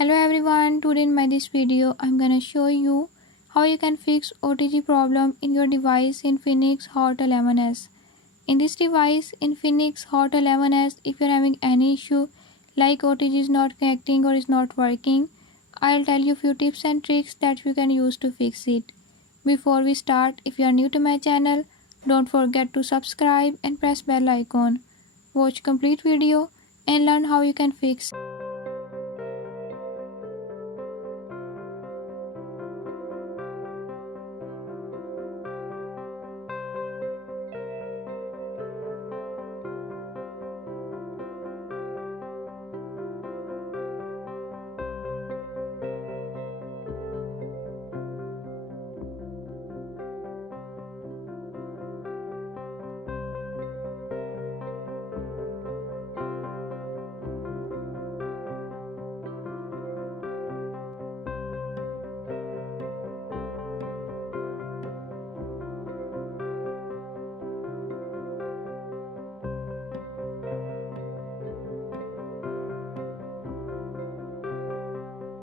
Hello everyone, today in this video I'm gonna show you how you can fix OTG problem in your device Infinix Hot 11s. In this device Infinix Hot 11s, if you're having any issue like OTG is not connecting or is not working, I'll tell you few tips and tricks that you can use to fix it. Before we start, if you are new to my channel, don't forget to subscribe and press bell icon. Watch complete video and learn how you can fix